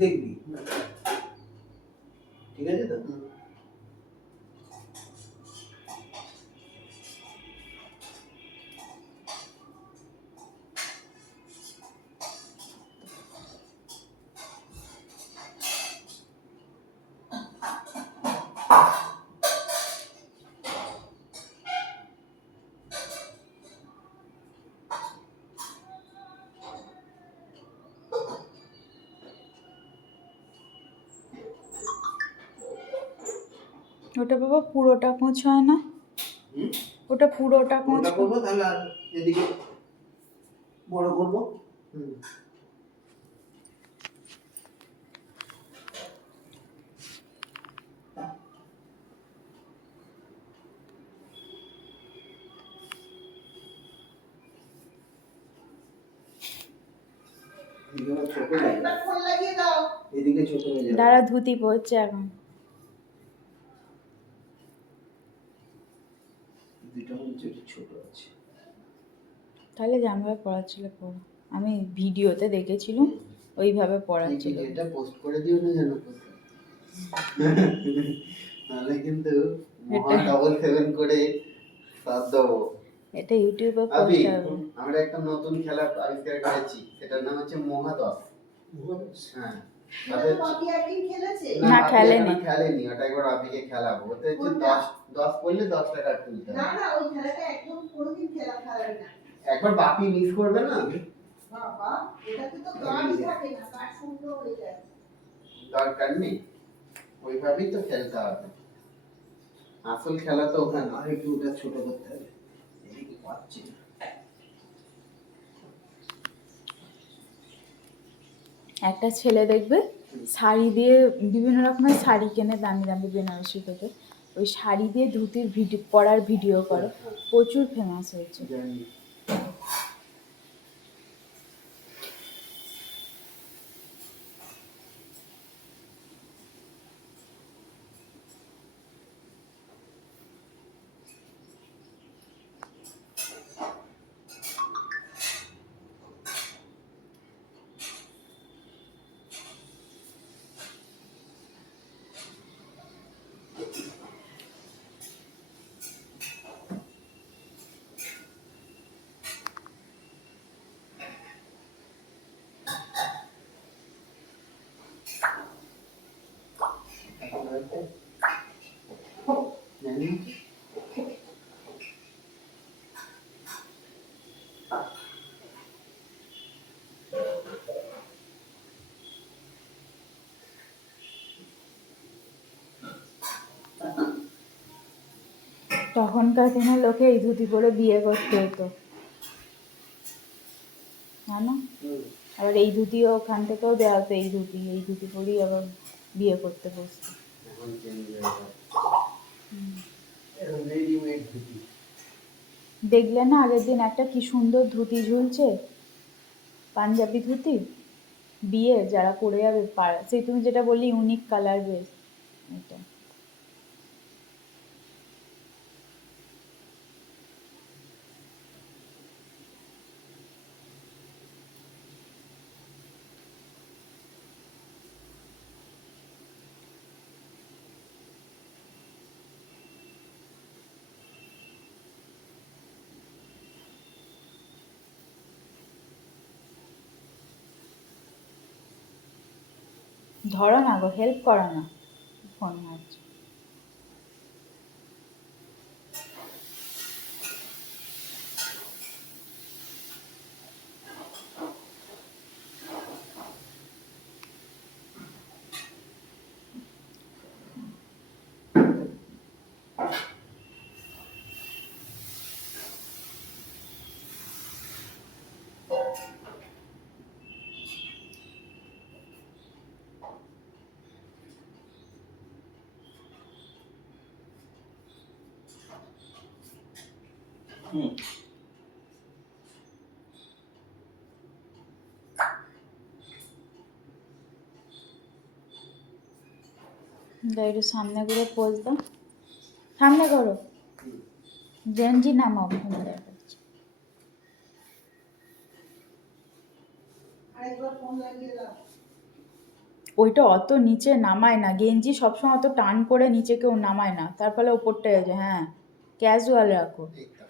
দেখবি, ঠিক আছে তো? ওটা বাবা পুরোটা কোঁচ হয় না? ওটা পুরোটা কোঁচ করবো তাহলে, আর এদিকে বড় করবো। এদিকে ছোট হয়ে যাবে। দাঁড়া, ধুতি পড়ছে এখন। দুটো হচ্ছে ছোট আছে। তাহলে জামাই পড়াচ্ছিল পড়ো, আমি ভিডিওতে দেখেছিলাম ওইভাবে পড়াচ্ছিল। এটা পোস্ট করে দিও না যেন, তাহলে কিন্তু মহা ডবল 7 করে সাথ দেবো। এটা ইউটিউবে পোস্ট হবে। আমরা একটা নতুন খেলা আবিষ্কার করেছি, সেটার নাম হচ্ছে মহাদশ। হ্যাঁ, না খেলেনি। খেলেনি, ওটা একবার আপিকে খেলাবো। ওতে হচ্ছে 10 পড়লে 10 টাকা তুলতে হবে। না ওই খেলাটা একদম কোনোদিন খেলাবে না। একবার বাপি মিস করবে না বাবা, এটাতে তো গাড়ি থাকে না, কাট সুন্দর হয়ে যায়। দরকার নেই, ওইভাবেই তো খেলতে হবে। আসল খেলা তো ওখানে। আর একটু ওটা ছোট করতে হবে, এদিকে পাচ্ছি না। একটা ছেলে দেখবে শাড়ি দিয়ে, বিভিন্ন রকমের শাড়ি কেনে দামি দামি বেনারসি থেকে, ওই শাড়ি দিয়ে ধুতির ভিডিও পরার ভিডিও করে, প্রচুর ফেমাস হয়েছে। তখনকার দিনের লোকে এই ধুতি পরে বিয়ে করতে হতো, জানো? আবার এই ধুতিও ওখান থেকেও দেওয়া হতো, এই ধুতি পরেই আবার বিয়ে করতে বসতো। দেখলে না আগের দিন একটা কি সুন্দর ধুতি ঝুলছে, পাঞ্জাবি ধুতি, বিয়ে যারা পরে যাবে, সেই তুমি যেটা বললি ইউনিক কালার, বেশ এটা। ধরো না গো, হেল্প করো না, ফোন মারছে। একটু সামনে করে পোজ দাও, সামনে করো, জেনজি নামাও, ফোন দেখাচ্ছে। ওইটা অত নিচে নামায় না, গেঞ্জি সবসময় অত টান করে নিচে কেউ নামায় না, তার ফলে ওপরটায় যে হ্যাঁ ক্যাজুয়াল রাখো। এই তো।